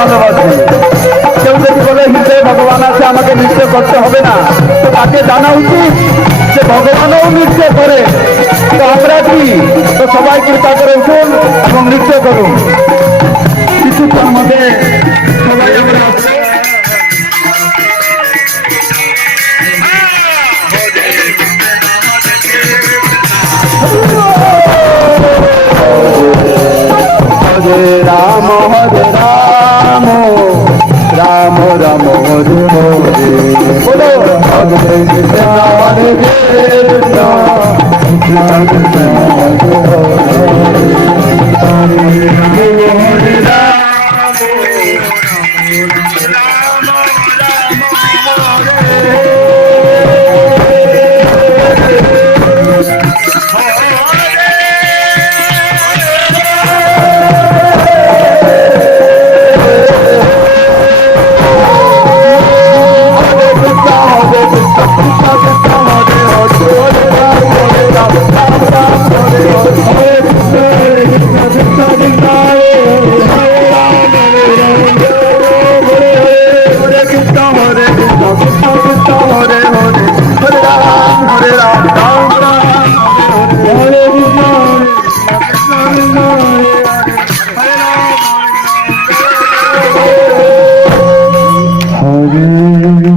ভালোবাসি। কেউ যদি বলে হৃদয়ে ভগবান আছে, আমাকে নৃত্য করতে হবে না, তো তাকে জানা উচিত যে ভগবানও নৃত্য করে। তো আমরা কি, তো সবাই কৃপা করে উঠুন এবং নৃত্য করুন। কিছুক্ষণ মধ্যে সবাই আমরা হরে রাম হরে